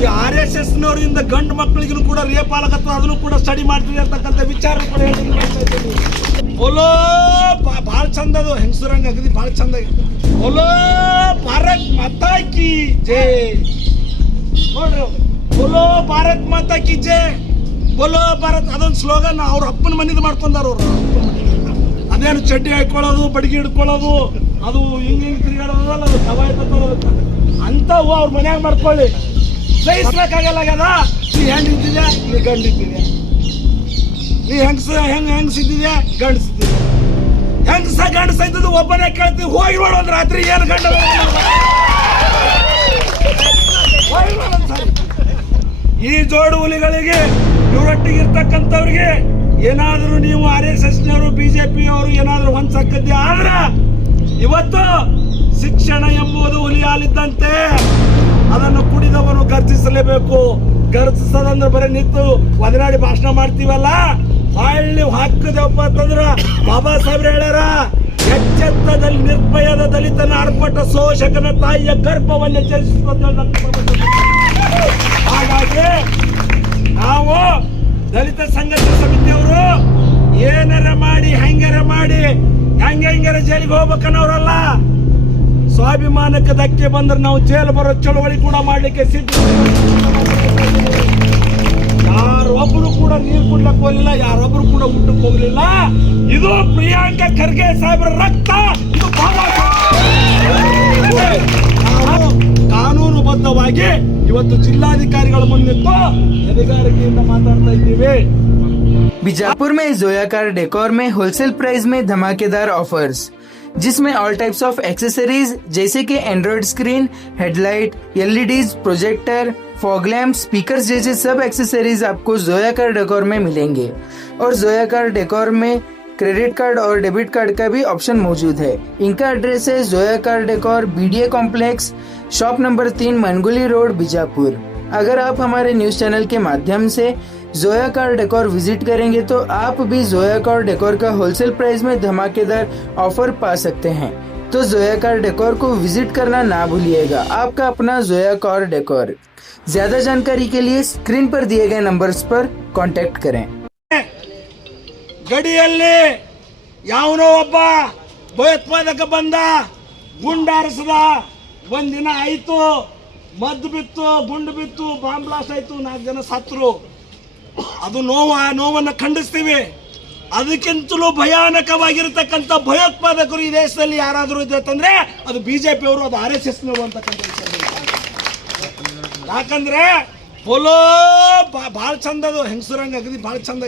ಈ RSS ನವರಿಂದ ಗಂಡು ಮಕ್ಕಳಿಗೂ ಕೂಡ ರೇಪ್ ಆಗತ್ತ, ಅದನ್ನು ಕೂಡ ಸ್ಟಡಿ ಮಾಡ್ತೀವಿ ಅಂತಕ್ಕಂಥ ವಿಚಾರ ಕೂಡ ಹೇಳ್ತೀನಿ. ಓಲೋ ಭಾಳ ಚಂದ ಅದು, ಹೆಂಗಸರಂಗ ಅಗದಿ ಭಾಳ ಚಂದ. ಓಲೋ ಭಾರತ್ ಮಾತಾ ಕಿ ಜೈ ನೋಡ್ರಿ, ಬೋಲೋ ಭಾರತ್ ಮಾತಾ ಕಿ ಜೈ, ಬೋಲೋ ಭಾರತ್ ಅದೊಂದು ಸ್ಲೋಗನ್ ಅವ್ರ ಅಪ್ಪನ ಮನಿದು ಮಾಡ್ಕೊಂಡಾರ. ಅವ್ರು ಅದೇನು ಚಡ್ಡಿ ಹಾಕೊಳ್ಳೋದು, ಬಡಗಿ ಹಿಡ್ಕೊಳ್ಳೋದು, ಅದು ಹಿಂಗೆ ತಿರುಗಾಡೋದಲ್ಲ, ಅದು ದವಾಯಿ ತಗೊಳ್ಳೋದು ಅಂಥವು ಅವ್ರ ಮನ್ಯಾಗ ಮಾಡ್ಕೊಳ್ಳಿ. ಸಹಿಸ್ಬೇಕಾಗಲ್ಲ. ನೀ ಹೆಂಗಿದ್ದಿದೆ, ನೀ ಗಂಡಿದ್ದಿದೆ, ನೀ ಹೆಂಗಸಿದ್ದಿದೆ, ಗಂಡಸಿದ್ದಿದೆ. ಗಂಡಸ ಇದ್ದದ್ದು ಒಬ್ಬನೇ ಕೇಳ್ತೀವಿ, ಹೋಗಿ ನೋಡು ಒಂದು ರಾತ್ರಿ ಏನು ಗಂಡ ಈ ಜೋಡು ಹುಲಿಗಳಿಗೆ ಇವರೊಟ್ಟಿಗೆ ಇರ್ತಕ್ಕಂಥವ್ರಿಗೆ ಏನಾದರೂ ನೀವು RSSನವರು BJP ಅವರು ಏನಾದರೂ ಹೊಂದ್ಸಕ್ಕದ್ದೇ ಆದ್ರೆ ಇವತ್ತು ಶಿಕ್ಷಣ ಎಂಬುದು ಹುಲಿ ಹಾಲಿದ್ದಂತೆ, ಅದನ್ನು ಕುಡಿದವನು ಗರ್ಜಿಸಲೇಬೇಕು. ಗರ್ಜಿಸೋದಂದ್ರೆ ಬರೀ ನಿಂತು ಒದರಾಡಿ ಭಾಷಣ ಮಾಡ್ತೀವಲ್ಲ, ಹಳ್ಳಿ ಹಾಕದಪ್ಪ ಅಂತಂದ್ರ ಬಾಬಾ ಸಾಹೇಬ್ರು ಹೇಳ್ಯಾರ, ಎಚ್ಚೆತ್ತದಲ್ಲಿ ನಿರ್ಭಯದ ದಲಿತನ ಆಡ್ಪಟ್ಟ ಶೋಷಕನ ತಾಯಿಯ ಗರ್ಭವನ್ನು ಚಲಿಸುತ್ತದೆ. ಹಾಗಾಗಿ ನಾವು ದಲಿತ ಸಂಘರ್ಷ ಸಮಿತಿಯವರು ಏನಾರ ಮಾಡಿ ಹೆಂಗಾರ ಜೈಲಿಗೆ ಹೋಗ್ಬೇಕನ್ನೋರಲ್ಲ. ಸ್ವಾಭಿಮಾನಕ್ಕೆ ಧಕ್ಕೆ ಬಂದ್ರೆ ನಾವು ಜೈಲು ಬರೋ ಚಳವಳಿ ಕೂಡ ಮಾಡ್ಲಿಕ್ಕೆ ಸಿದ್ಧ. ಯಾರೊಬ್ರು ಕೂಡ ನೀರು ಕುಡ್ಲಕ್ಕೆ ಹೋಗಲಿಲ್ಲ, ಯಾರೊಬ್ರು ಕೂಡ ಊಟಕ್ಕೆ ಹೋಗಲಿಲ್ಲ. ಇದು ಪ್ರಿಯಾಂಕಾ ಖರ್ಗೆ ಸಾಹೇಬ್ರ ರಕ್ತ. ಇದು ಕಾನೂನುಬದ್ಧವಾಗಿ ಇವತ್ತು ಜಿಲ್ಲಾಧಿಕಾರಿಗಳ ಮುಂದಿತ್ತು ಎದೆಗಾರಿಕೆಯಿಂದ ಮಾತಾಡ್ತಾ ಇದ್ದೀವಿ. बीजापुर में जोया कार डेकोर में होलसेल प्राइस में धमाकेदार ऑफर्स, जिसमें ऑल टाइप्स ऑफ एक्सेसरीज जैसे कि Android screen, headlight, LEDs, projector, fog lamp, speakers जैसे सब एक्सेसरीज आपको जोया कार डेकोर में मिलेंगे. और जोया कार डेकोर में क्रेडिट कार्ड और डेबिट कार्ड का भी ऑप्शन मौजूद है. इनका एड्रेस है Zoya car decor, BDA complex, shop number 3, मनगुली road, Bijapur. अगर आप हमारे न्यूज चैनल के माध्यम से जोया कार डेकोर विजिट करेंगे तो आप भी जोया कार डेकोर का होलसेल प्राइस में धमाकेदार ऑफर पा सकते हैं. तो जोया कार डेकोर को विजिट करना ना भूलिएगा. आपका अपना जोया कार डेकोर. ज्यादा जानकारी के लिए स्क्रीन पर दिए गए नंबर्स पर कांटेक्ट करें. ಗಡಿಯಲ್ಲಿ ಯಾವನೋ ಒಬ್ಬ ಭಯೋತ್ಪಾದಕ ಬಂದ, ಗುಂಡಾರಿಸದ, ಒಂದಿನ ಆಯ್ತು, ಮದ್ದು ಬಿತ್ತು, ಗುಂಡು ಬಿತ್ತು, ಬಾಂಬ್ ಬ್ಲಾಸ್ಟ್ ಆಯ್ತು, 4 ಜನ ಸತ್ರು. ಅದು ನೋವನ್ನು ಖಂಡಿಸ್ತೀವಿ. ಅದಕ್ಕಿಂತಲೂ ಭಯಾನಕವಾಗಿರತಕ್ಕಂಥ ಭಯೋತ್ಪಾದಕರು ಈ ದೇಶದಲ್ಲಿ ಯಾರಾದರೂ ಇದ್ದಂದ್ರೆ ಅದು BJP ಅವರು, ಅದು RSSನವರು ಅಂತಕ್ಕಂಥ ವಿಚಾರ. ಯಾಕಂದ್ರೆ ಬೋಲೋ ಭಾಳ ಚಂದ ಅದು, ಹೆಂಗಸರಂಗ ಅಗದಿ ಭಾಳ ಚಂದ.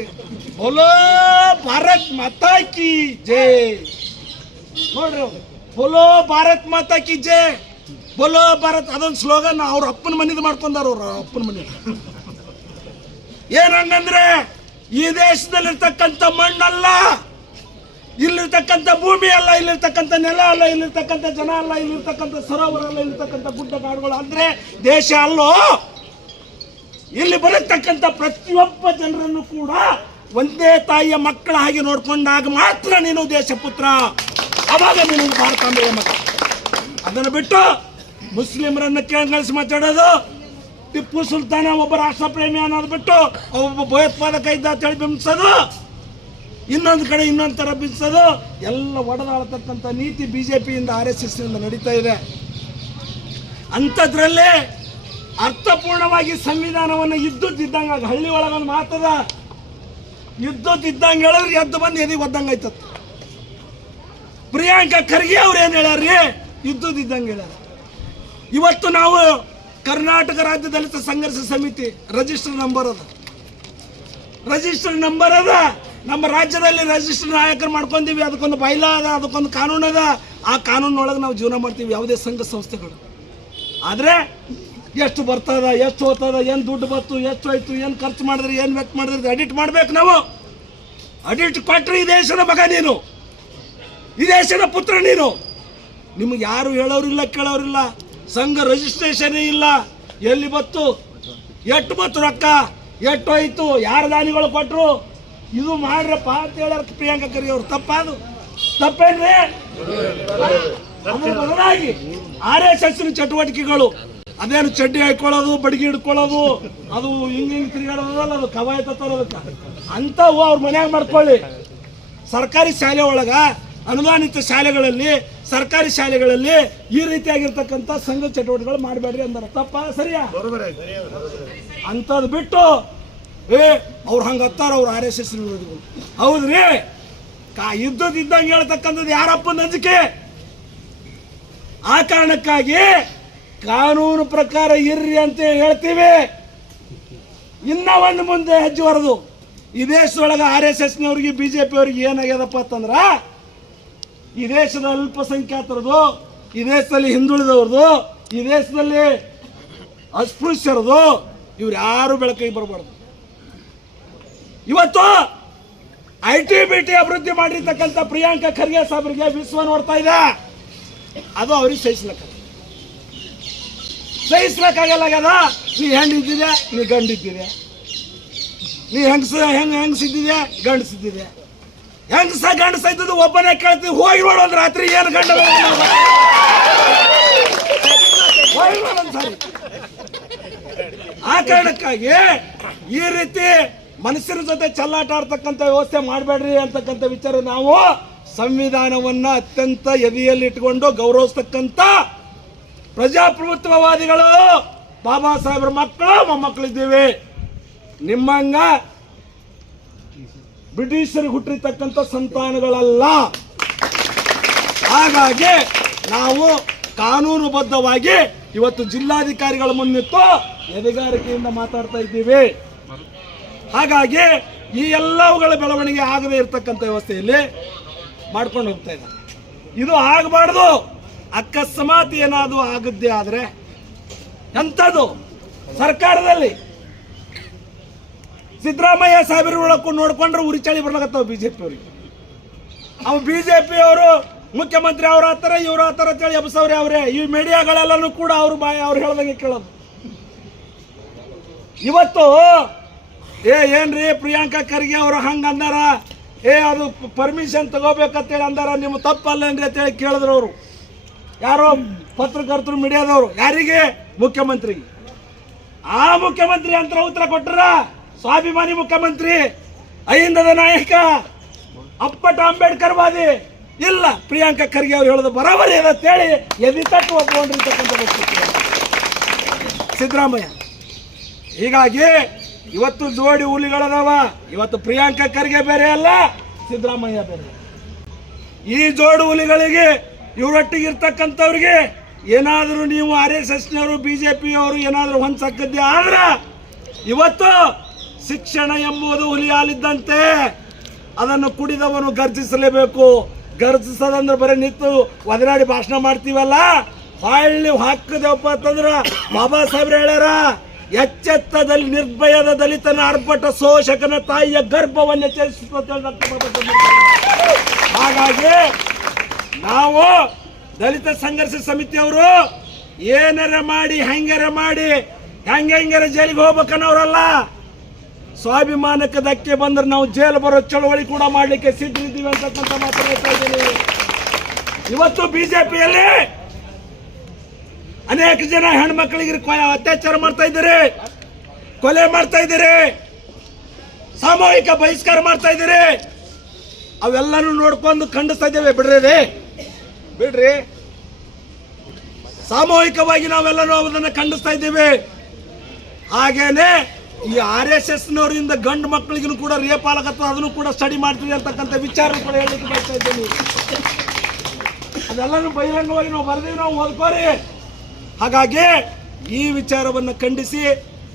ಬೋಲೋ ಭಾರತ್ ಮಾತಾ ಕಿ ಜೈ ನೋಡ್ರಿ, ಬೋಲೋ ಭಾರತ್ ಮಾತಾ ಕಿ ಜೈ, ಬೋಲೋ ಭಾರತ್ ಅದೊಂದು ಸ್ಲೋಗನ್ ಅವ್ರ ಅಪ್ಪನ ಮನಿದು ಮಾಡ್ಕೊಂಡಾರ. ಅವ್ರ ಅಪ್ಪನ ಮನೆ ಏನಂದ್ರೆ ಈ ದೇಶದಲ್ಲಿರ್ತಕ್ಕಂಥ ಮಣ್ಣಲ್ಲ, ಇಲ್ಲಿರ್ತಕ್ಕಂಥ ಭೂಮಿ ಅಲ್ಲ, ಇಲ್ಲಿರ್ತಕ್ಕಂಥ ನೆಲ ಅಲ್ಲ, ಇಲ್ಲಿರ್ತಕ್ಕಂಥ ಜನ ಅಲ್ಲ, ಇಲ್ಲಿರ್ತಕ್ಕಂಥ ಸರೋವರ ಅಲ್ಲ, ಇಲ್ಲಿರ್ತಕ್ಕಂಥ ಗುಡ್ಡ ಕಾಡುಗಳು ಅಂದ್ರೆ ದೇಶ ಅಲ್ಲೋ. ಇಲ್ಲಿ ಬರತಕ್ಕಂಥ ಪ್ರತಿಯೊಬ್ಬ ಜನರನ್ನು ಕೂಡ ಒಂದೇ ತಾಯಿಯ ಮಕ್ಕಳ ಹಾಗೆ ನೋಡ್ಕೊಂಡಾಗ ಮಾತ್ರ ನೀನು ದೇಶ ಪುತ್ರ, ಅವಾಗ ನೀನು ಭಾರತಾಂಬೆಯ ಮಗ. ಅದನ್ನು ಬಿಟ್ಟು ಮುಸ್ಲಿಮರನ್ನು ಕೇಳಿಸಿ ಮಾತಾಡೋದು, ಟಿಪ್ಪು ಸುಲ್ತಾನ ಒಬ್ಬ ರಾಷ್ಟ್ರ ಪ್ರೇಮಿ ಅನ್ನೋದು ಬಿಟ್ಟು ಒಬ್ಬ ಭಯೋತ್ಪಾದಕ ಇದ್ದ ಅಂತ ಹೇಳಿ ಬಿಂಬಿಸೋದು, ಇನ್ನೊಂದು ಕಡೆ ಇನ್ನೊಂದು ಥರ ಬಿಂಬಿಸೋದು, ಎಲ್ಲ ಒಡೆದಾಳತಕ್ಕಂಥ ನೀತಿ BJPಯಿಂದ RSSನಿಂದ ನಡೀತಾ ಇದೆ. ಅಂಥದ್ರಲ್ಲೇ ಅರ್ಥಪೂರ್ಣವಾಗಿ ಸಂವಿಧಾನವನ್ನು ಇದ್ದಂಗೆ, ಹಳ್ಳಿ ಒಳಗೊಂದು ಮಾತದ, ಇದ್ದಂಗೆ ಹೇಳಿದ್ರೆ ಎದ್ದು ಬಂದು ಎದಿಗೆ ಒದ್ದಂಗೆ ಆಯ್ತದ. ಪ್ರಿಯಾಂಕಾ ಖರ್ಗೆ ಅವ್ರು ಏನು ಹೇಳ್ಯಾರ್ರಿ, ಇದ್ದಂಗೆ ಹೇಳ್ಯಾರ. ಇವತ್ತು ನಾವು ಕರ್ನಾಟಕ ರಾಜ್ಯ ದಲಿತ ಸಂಘರ್ಷ ಸಮಿತಿ ರಿಜಿಸ್ಟರ್ ನಂಬರ್ ಅದ, ನಮ್ಮ ರಾಜ್ಯದಲ್ಲಿ ರಿಜಿಸ್ಟರ್ ನಾಯಕರು ಮಾಡ್ಕೊಂತೀವಿ. ಅದಕ್ಕೊಂದು ಬೈಲಾ ಅದ, ಅದಕ್ಕೊಂದು ಕಾನೂನು ಅದ. ಆ ಕಾನೂನೊಳಗೆ ನಾವು ಜೀವನ ಮಾಡ್ತೀವಿ, ಯಾವುದೇ ಸಂಘ ಸಂಸ್ಥೆಗಳು. ಆದರೆ ಎಷ್ಟು ಬರ್ತದ, ಎಷ್ಟು ಹೋಗ್ತದ, ಏನು ದುಡ್ಡು ಬತ್ತು, ಎಷ್ಟು ಹೋಯ್ತು, ಏನು ಖರ್ಚು ಮಾಡಿದ್ರಿ, ಏನು ವ್ಯಕ್ತ ಮಾಡಿದ್ರಿ, ಅಡಿಟ್ ಮಾಡ್ಬೇಕು ನಾವು. ಅಡಿಟ್ ಕೊಟ್ಟರೆ ಈ ದೇಶದ ಮಗ ನೀನು, ಈ ದೇಶದ ಪುತ್ರ ನೀನು. ನಿಮಗೆ ಯಾರು ಹೇಳೋರಿಲ್ಲ, ಕೇಳೋರಿಲ್ಲ. ಸಂಘ ರಿಜಿಸ್ಟ್ರೇಷನ್ ಇಲ್ಲ. ಎಲ್ಲಿ ಬತ್ತು, ಎಷ್ಟು ಬತ್ತು ರೊಕ್ಕ, ಎಷ್ಟು ಹೋಯ್ತು, ಯಾರು ದಾನಿಗಳು ಕೊಟ್ಟರು, ಇದು ಮಾಡ್ರಪ್ಪ ಅಂತ ಹೇಳ್ಯಾರ ಪ್ರಿಯಾಂಕಾ ಖರ್ಗೆ ಅವರು. ತಪ್ಪದು, ತಪ್ಪೇನ್ರಿ? ಅದರ ಬದಲಾಗಿ RSSನ ಚಟುವಟಿಕೆಗಳು ಅದೇನು ಚಡ್ಡಿ ಹಾಕೊಳ್ಳೋದು ಬಡಿಗೆ ಹಿಡ್ಕೊಳ್ಳೋದು ಅದು ಹಿಂಗ್ ತಿರುಗಾಡೋದಲ್ಲ, ಅದು ಕವಾಯತ ತರೋದಕ್ಕ ಅಂಥವು ಅವ್ರ ಮನ್ಯಾಗ ಮಾಡ್ಕೊಳ್ಳಿ. ಸರ್ಕಾರಿ ಶಾಲೆ ಒಳಗ ಅನುದಾನಿತ ಶಾಲೆಗಳಲ್ಲಿ ಸರ್ಕಾರಿ ಶಾಲೆಗಳಲ್ಲಿ ಈ ರೀತಿಯಾಗಿರ್ತಕ್ಕಂಥ ಸಂಘ ಚಟುವಟಿಕೆಗಳು ಮಾಡಬೇಡ್ರಿ ಅಂದಾರ. ತಪ್ಪ ಸರಿಯಾ? ಅಂಥದ್ದು ಬಿಟ್ಟು ಅವ್ರು ಹಂಗೆ ಹತ್ತಾರ ಅವ್ರು RSS ವಿರೋಧಿಗಳು. ಹೌದ್ರಿ, ಇದ್ದಂಗೆ ಹೇಳ್ತಕ್ಕಂಥದ್ದು ಯಾರಪ್ಪ ನಂಜಿಕೆ. ಆ ಕಾರಣಕ್ಕಾಗಿ ಕಾನೂನು ಪ್ರಕಾರ ಇರ್ರಿ ಅಂತ ಹೇಳ್ತೀವಿ. ಇನ್ನ ಒಂದು ಮುಂದೆ ಹೆಜ್ಜೆ ಹೊರದು ಈ ದೇಶದೊಳಗೆ RSSನವ್ರಿಗೆ BJP ಅವ್ರಿಗೆ ಏನಾಗ್ಯದಪ್ಪ ಅಂತಂದ್ರ, ಈ ದೇಶದ ಅಲ್ಪಸಂಖ್ಯಾತರದು, ಈ ದೇಶದಲ್ಲಿ ಹಿಂದುಳಿದವ್ರದು, ಈ ದೇಶದಲ್ಲಿ ಅಸ್ಪೃಶ್ಯರದು, ಇವ್ರು ಯಾರು ಬೆಳಕಿಗೆ ಬರಬಾರ್ದು. ಇವತ್ತು ITBT ಅಭಿವೃದ್ಧಿ ಮಾಡಿರ್ತಕ್ಕಂಥ ಪ್ರಿಯಾಂಕಾ ಖರ್ಗೆ ಸಾಹೇಬರಿಗೆ ವಿಶ್ವ ನೋಡ್ತಾ ಇದೆ. ಅದು ಅವ್ರಿಗೆ ಸಹಿಸ್ಲಕ್ಕಾಗಲ್ಲ. ನೀ ಹೆಣ್ಣಿದ್ದಿದೆ, ನೀ ಗಂಡಿದ್ದಿದೆ, ನೀ ಹೆಂಗಸಿದ್ದಿದೆ, ಗಂಡಸಿದ್ದಿದೆ. ಗಂಡಸ ಇದ್ದದ್ದು ಒಬ್ಬನೇ ಕೇಳ್ತೀವಿ, ಹೋಗಿ ನೋಡೋದು ರಾತ್ರಿ ಏನು ಗಂಡ ಹೋಗಿ ನೋಡೋದು. ಆ ಕಾರಣಕ್ಕಾಗಿ ಈ ರೀತಿ ಮನುಷ್ಯರ ಜೊತೆ ಚೆಲ್ಲಾಟ ಆಡ್ತಕ್ಕಂಥ ವ್ಯವಸ್ಥೆ ಮಾಡಬೇಡ್ರಿ ಅಂತಕ್ಕಂಥ ವಿಚಾರ ನಾವು ಸಂವಿಧಾನವನ್ನ ಅತ್ಯಂತ ಎದೆಯಲ್ಲಿ ಇಟ್ಕೊಂಡು ಗೌರವಿಸ್ತಕ್ಕಂಥ ಪ್ರಜಾಪ್ರಭುತ್ವವಾದಿಗಳು, ಬಾಬಾ ಸಾಹೇಬ್ರ ಮಕ್ಕಳು ಮೊಮ್ಮಕ್ಕಳಿದ್ದೀವಿ. ನಿಮ್ಮಂಗ ಬ್ರಿಟಿಷರಿಗೆ ಹುಟ್ಟಿರ್ತಕ್ಕಂಥ ಸಂತಾನಗಳಲ್ಲ. ಹಾಗಾಗಿ ನಾವು ಕಾನೂನುಬದ್ಧವಾಗಿ ಇವತ್ತು ಜಿಲ್ಲಾಧಿಕಾರಿಗಳ ಮುನ್ನಿಟ್ಟು ಎದೆಗಾರಿಕೆಯಿಂದ ಮಾತಾಡ್ತಾ ಇದ್ದೀವಿ. ಹಾಗಾಗಿ ಈ ಎಲ್ಲವುಗಳ ಬೆಳವಣಿಗೆ ಆಗದೇ ಇರತಕ್ಕಂಥ ವ್ಯವಸ್ಥೆಯಲ್ಲಿ ಮಾಡ್ಕೊಂಡು ಹೋಗ್ತಾ ಇದ್ದಾರೆ. ಇದು ಆಗಬಾರ್ದು. ಅಕಸ್ಮಾತ್ ಏನಾದರೂ ಆಗದ್ದೇ ಆದರೆ ಎಂಥದ್ದು ಸರ್ಕಾರದಲ್ಲಿ ಸಿದ್ದರಾಮಯ್ಯ ಸಾಹೇಬರೊಳಕ್ಕೂ ನೋಡ್ಕೊಂಡ್ರೆ ಉರಿಚಾಳಿ ಬರ್ಲಾಗತ್ತವ BJP ಅವ್ರಿಗೆ. ಅವು BJP ಅವರು ಮುಖ್ಯಮಂತ್ರಿ ಅವ್ರ ಹತ್ತಾರ ಇವ್ರ ಹತ್ತಾರ ಅಂತೇಳಿ ಎಬ್ಸವ್ರೆ ಅವರೇ. ಈ ಮೀಡಿಯಾಗಳೆಲ್ಲನೂ ಕೂಡ ಅವ್ರ ಬಾಯಿ ಅವ್ರು ಹೇಳ್ದಂಗೆ ಕೇಳೋದು. ಇವತ್ತು ಏನ್ರಿ ಪ್ರಿಯಾಂಕಾ ಖರ್ಗೆ ಅವರು ಹಂಗ ಅಂದಾರ, ಅದು ಪರ್ಮಿಷನ್ ತಗೋಬೇಕಂತೇಳಿ ಅಂದಾರ, ನಿಮ್ಮ ತಪ್ಪಲ್ಲೇನ್ರಿ ಅಂತೇಳಿ ಕೇಳಿದ್ರು ಅವರು. ಯಾರೋ ಪತ್ರಕರ್ತರು ಮೀಡಿಯಾದವರು. ಯಾರಿಗೆ? ಮುಖ್ಯಮಂತ್ರಿಗೆ. ಆ ಮುಖ್ಯಮಂತ್ರಿ ಅಂತ ಉತ್ತರ ಕೊಟ್ಟರ ಸ್ವಾಭಿಮಾನಿ ಮುಖ್ಯಮಂತ್ರಿ, ಅಹಿಂದದ ನಾಯಕ, ಅಪ್ಪಟ ಅಂಬೇಡ್ಕರ್ ವಾದಿ. ಇಲ್ಲ, ಪ್ರಿಯಾಂಕಾ ಖರ್ಗೆ ಅವ್ರು ಹೇಳೋದು ಬರಾಬರಿ ಅಂತೇಳಿ ಎದಿ ತಟ್ಟು ಒಪ್ಕೊಂಡಿರ್ತಕ್ಕಂಥ ಸಿದ್ದರಾಮಯ್ಯ. ಹೀಗಾಗಿ ಇವತ್ತು ಜೋಡಿ ಹುಲಿಗಳದಾವ. ಇವತ್ತು ಪ್ರಿಯಾಂಕಾ ಖರ್ಗೆ ಬೇರೆ ಅಲ್ಲ, ಸಿದ್ದರಾಮಯ್ಯ ಬೇರೆ. ಈ ಜೋಡು ಹುಲಿಗಳಿಗೆ ಇವರೊಟ್ಟಿಗೆ ಇರ್ತಕ್ಕಂಥವ್ರಿಗೆ ಏನಾದರೂ ನೀವು RSSನವರು BJP ಅವರು ಏನಾದರೂ ಹೊಂದ್ಸಕ್ಕದ್ದೇ ಆದ್ರ ಇವತ್ತು ಶಿಕ್ಷಣ ಎಂಬುದು ಹುಲಿ ಹಾಲಿದ್ದಂತೆ, ಅದನ್ನು ಕುಡಿದವನು ಗರ್ಜಿಸಲೇಬೇಕು. ಗರ್ಜಿಸೋದಂದ್ರೆ ಬರೀ ನಿಂತು ಒದರಾಡಿ ಭಾಷಣ ಮಾಡ್ತೀವಲ್ಲ, ಹೊಳ್ಳಿ ಹಾಕದಪ್ಪ ಅಂತಂದ್ರ ಬಾಬಾ ಸಾಹೇಬ್ರು ಹೇಳ್ಯಾರ, ಎಚ್ಚೆತ್ತದಲ್ಲಿ ನಿರ್ಭಯದ ದಲಿತನ ಆರ್ಭಟ ಶೋಷಕನ ತಾಯಿಯ ಗರ್ಭವನ್ನು ಎಚ್ಚರಿಸುತ್ತ. ಹಾಗಾಗಿ ನಾವು ದಲಿತ ಸಂಘರ್ಷ ಸಮಿತಿಯವರು ಏನಾರ ಮಾಡಿ ಹೆಂಗಾರ ಮಾಡಿ ಹೆಂಗಾರ ಜೈಲಿಗೆ ಹೋಗ್ಬೇಕನ್ನೋರಲ್ಲ. ಸ್ವಾಭಿಮಾನಕ್ಕೆ ಧಕ್ಕೆ ಬಂದ್ರೆ ನಾವು ಜೈಲು ಬರೋ ಚಳವಳಿ ಕೂಡ ಮಾಡ್ಲಿಕ್ಕೆ ಸಿದ್ಧಿದ್ದೀವಿ ಅಂತಕ್ಕಂಥ ಮಾತು ಹೇಳ್ತಾ ಇದ್ದೀನಿ. ಇವತ್ತು BJPಯಲ್ಲಿ ಅನೇಕ ಜನ ಹೆಣ್ಮಕ್ಳಿಗೆ ಅತ್ಯಾಚಾರ ಮಾಡ್ತಾ ಇದ್ದೀರಿ, ಕೊಲೆ ಮಾಡ್ತಾ ಇದ್ದೀರಿ, ಸಾಮೂಹಿಕ ಬಹಿಷ್ಕಾರ ಮಾಡ್ತಾ ಇದ್ದೀರಿ. ಅವೆಲ್ಲನೂ ನೋಡ್ಕೊಂಡು ಖಂಡಿಸ್ತಾ ಇದ್ದೇವೆ. ಬಿಡ್ರಿ, ಸಾಮೂಹಿಕವಾಗಿ ನಾವೆಲ್ಲನೂ ಅದನ್ನು ಖಂಡಿಸ್ತಾ ಇದ್ದೇವೆ. ಹಾಗೇನೆ ಈ RSSನವರಿಂದ ಗಂಡು ಮಕ್ಕಳಿಗೂ ಕೂಡ ರೇಪ್ ಆಗತ್ತ, ಅದನ್ನು ಕೂಡ ಸ್ಟಡಿ ಮಾಡ್ತೀವಿ ಅಂತಕ್ಕಂಥ ವಿಚಾರ ಕೂಡ ಹೇಳಲಿಕ್ಕೆ ಬಯಸ್ತಾ ಇದ್ದೀನಿ. ಅದೆಲ್ಲನೂ ಬಹಿರಂಗವಾಗಿ ನಾವು ಬರ್ದೀವಿ, ನಾವು ಓದ್ಕೋರಿ. ಹಾಗಾಗಿ ಈ ವಿಚಾರವನ್ನು ಖಂಡಿಸಿ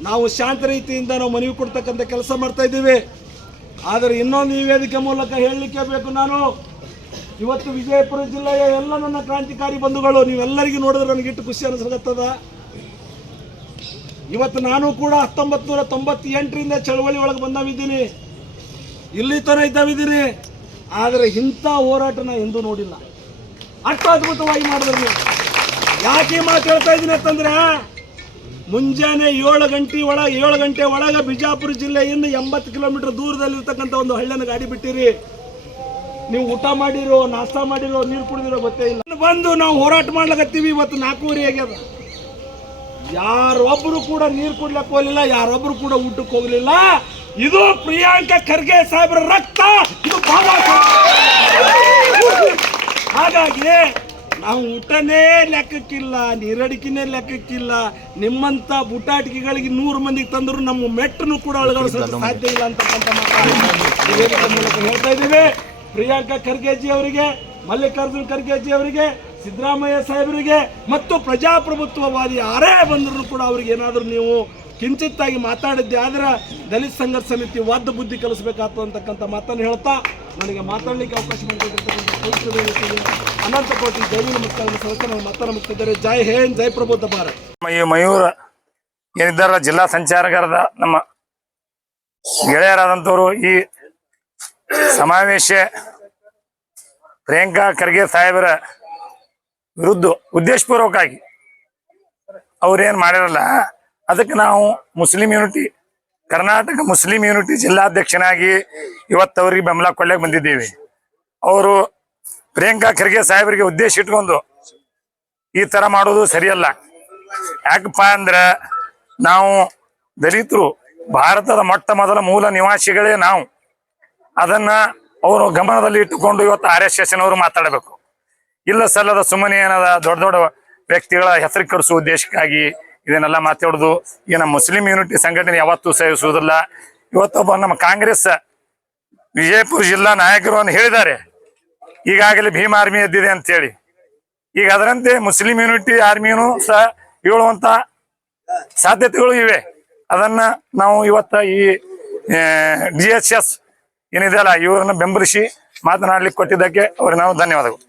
ನಾವು ಶಾಂತ ರೀತಿಯಿಂದ ನಾವು ಮನವಿ ಕೊಡ್ತಕ್ಕಂಥ ಕೆಲಸ ಮಾಡ್ತಾ ಇದ್ದೀವಿ. ಆದರೆ ಇನ್ನೊಂದು ಈ ವೇದಿಕೆ ಮೂಲಕ ಹೇಳಲಿಕ್ಕೆ ಬೇಕು, ನಾನು ಇವತ್ತು ವಿಜಯಪುರ ಜಿಲ್ಲೆಯ ಎಲ್ಲ ನನ್ನ ಕ್ರಾಂತಿಕಾರಿ ಬಂಧುಗಳು ನೀವೆಲ್ಲರಿಗೂ ನೋಡಿದ್ರೆ ನನಗಿಟ್ಟು ಖುಷಿ ಅನಿಸ್ಲತ್ತದ. ಇವತ್ತು ನಾನು ಕೂಡ 1998ರಿಂದ ಚಳವಳಿ ಒಳಗೆ ಬಂದಾವಿದ್ದೀನಿ, ಇಲ್ಲಿ ತನಕ ಇದ್ದಾವಿದ್ದೀನಿ. ಆದರೆ ಇಂಥ ಹೋರಾಟ ನಾನು ಎಂದೂ ನೋಡಿಲ್ಲ. ಅಷ್ಟು ಅದ್ಭುತವಾಗಿ ಮಾಡಿದ್ರು ನೀವು. ಯಾಕೆ ಮಾತು ಹೇಳ್ತಾ ಇದ್ದೀನಿ ಅಂತಂದ್ರೆ, ಮುಂಜಾನೆ 7 ಗಂಟೆ ಒಳಗೆ ಬಿಜಾಪುರ ಜಿಲ್ಲೆಯಿಂದ 80 ಕಿಲೋಮೀಟರ್ ದೂರದಲ್ಲಿರ್ತಕ್ಕಂಥ ಒಂದು ಹಳ್ಳಿನ ಗಾಡಿ ಬಿಟ್ಟಿರಿ. ನೀವು ಊಟ ಮಾಡಿರೋ, ನಾಷ್ಟ ಮಾಡಿರೋ, ನೀರು ಕುಡಿದಿರೋ ಗೊತ್ತೇ ಇಲ್ಲ. ಬಂದು ನಾವು ಹೋರಾಟ ಮಾಡ್ಲಕತ್ತೀವಿ. ಇವತ್ತು 4:30 ಆಗ್ಯದ. ಯಾರೊಬ್ರು ಕೂಡ ನೀರು ಕುಡ್ಲಕ್ಕೆ ಹೋಗ್ಲಿಲ್ಲ, ಯಾರೊಬ್ರು ಕೂಡ ಊಟಕ್ಕೆ ಹೋಗ್ಲಿಲ್ಲ. ಇದು ಪ್ರಿಯಾಂಕಾ ಖರ್ಗೆ ಸಾಹೇಬ್ರ ರಕ್ತ, ಇದು ಬಾಬಾ ಸಾಹೇಬ್. ಹಾಗಾಗಿ ನಾವು ಊಟನೇ ಲೆಕ್ಕಕ್ಕಿಲ್ಲ, ನೀರಡಿಕೆನೇ ಲೆಕ್ಕಕ್ಕಿಲ್ಲ. ನಿಮ್ಮಂತ ಬುಟಾಟಿಕೆಗಳಿಗೆ 100 ಮಂದಿಗೆ ತಂದ್ರು ನಮ್ಮ ಮೆಟ್ಟನು ಕೂಡ ಅಳಗಡಿಸೋದು ಸಾಧ್ಯ ಇಲ್ಲ ಅಂತಕ್ಕಂಥ ಮಾತನ್ನು ಮೂಲಕ ಹೇಳ್ತಾ ಇದ್ದೀವಿ. ಪ್ರಿಯಾಂಕಾ ಖರ್ಗೆಜಿ ಅವರಿಗೆ, ಮಲ್ಲಿಕಾರ್ಜುನ್ ಖರ್ಗೆಜಿ ಅವರಿಗೆ, ಸಿದ್ದರಾಮಯ್ಯ ಸಾಹೇಬರಿಗೆ ಮತ್ತು ಪ್ರಜಾಪ್ರಭುತ್ವವಾದಿ ಯಾರೇ ಬಂದರೂ ಕೂಡ ಅವ್ರಿಗೆ ಏನಾದರೂ ನೀವು ಕಿಂಚಿತ್ತಾಗಿ ಮಾತಾಡಿದ್ದೆ ಆದ್ರೆ ದಲಿತ ಸಂಘರ್ಷ ಸಮಿತಿ ವಾದ ಬುದ್ಧಿ ಕಲಿಸಬೇಕಾಗ್ತದೆ ಅಂತಕ್ಕಂಥ ಮಾತನ್ನು ಹೇಳ್ತಾ ನನಗೆ ಮಾತಾಡಲಿಕ್ಕೆ ಅವಕಾಶ ಮಾಡಿಕೊಟ್ಟಿರ್ತಕ್ಕಂಥ ಅನಂತ ಕೋಟಿ ಜೈವಿನ ಮುಕ್ತಾಯ ಸದಸ್ಯರು ಮಾತನ್ನು ಮುಕ್ತಿದ್ದಾರೆ. ಜೈ ಹಿಂದ್, ಜೈ ಪ್ರಬುದ್ಧ ಭಾರತ್. ಈ ಮಯೂರ್ ಏನಿದ್ದಾರ ಜಿಲ್ಲಾ ಸಂಚಾರಕರದ ನಮ್ಮ ಗೆಳೆಯರಾದಂಥವ್ರು ಈ ಸಮಾವೇಶ ಪ್ರಿಯಾಂಕಾ ಖರ್ಗೆ ಸಾಹೇಬರ ವಿರುದ್ಧ ಉದ್ದೇಶಪೂರ್ವಕವಾಗಿ ಅವ್ರೇನು ಮಾಡಿರಲ್ಲ, ಅದಕ್ಕೆ ನಾವು Muslim unity Karnataka Muslim unity ಜಿಲ್ಲಾಧ್ಯಕ್ಷನಾಗಿ ಇವತ್ತು ಅವ್ರಿಗೆ ಬೆಂಬಲ ಕೊಡ್ಲಿಕ್ಕೆ ಬಂದಿದ್ದೀವಿ. ಅವರು ಪ್ರಿಯಾಂಕಾ ಖರ್ಗೆ ಸಾಹೇಬರಿಗೆ ಉದ್ದೇಶ ಇಟ್ಕೊಂಡು ಈ ತರ ಮಾಡೋದು ಸರಿಯಲ್ಲ. ಯಾಕಪ್ಪ ಅಂದ್ರೆ ನಾವು ದಲಿತರು ಭಾರತದ ಮೊಟ್ಟ ಮೊದಲ ಮೂಲ ನಿವಾಸಿಗಳೇ ನಾವು. ಅದನ್ನ ಅವರು ಗಮನದಲ್ಲಿ ಇಟ್ಟುಕೊಂಡು ಇವತ್ತು RSS ನವರು ಮಾತಾಡಬೇಕು. ಇಲ್ಲ ಸಲ್ಲದ ಸುಮ್ಮನೆ ಏನದ ದೊಡ್ಡ ದೊಡ್ಡ ವ್ಯಕ್ತಿಗಳ ಹೆಸರು ಕರೆಸುವ ಉದ್ದೇಶಕ್ಕಾಗಿ ಇದನ್ನೆಲ್ಲ ಮಾತಾಡೋದು ಈ ನಮ್ಮ ಮುಸ್ಲಿಂ ಯೂನಿಟಿ ಸಂಘಟನೆ ಯಾವತ್ತೂ ಸಹಿಸುವುದಿಲ್ಲ. ಇವತ್ತೊಬ್ಬ ನಮ್ಮ ಕಾಂಗ್ರೆಸ್ ವಿಜಯಪುರ ಜಿಲ್ಲಾ ನಾಯಕರು ಅಂತ ಹೇಳಿದ್ದಾರೆ, ಈಗಾಗಲೇ ಭೀಮ್ ಆರ್ಮಿ ಎದ್ದಿದೆ ಅಂತ ಹೇಳಿ. ಈಗ ಅದರಂತೆ ಮುಸ್ಲಿಂ ಯೂನಿಟಿ ಆರ್ಮಿನೂ ಸಹ ಹೇಳುವಂತ ಸಾಧ್ಯತೆಗಳು ಇವೆ. ಅದನ್ನ ನಾವು ಇವತ್ತ ಈ DSS ಏನಿದೆ ಅಲ್ಲ, ಇವರನ್ನ ಬೆಂಬಲಿಸಿ ಮಾತನಾಡ್ಲಿಕ್ಕೆ ಕೊಟ್ಟಿದ್ದಕ್ಕೆ ಅವ್ರಿಗೆ ನಾವು ಧನ್ಯವಾದಗಳು.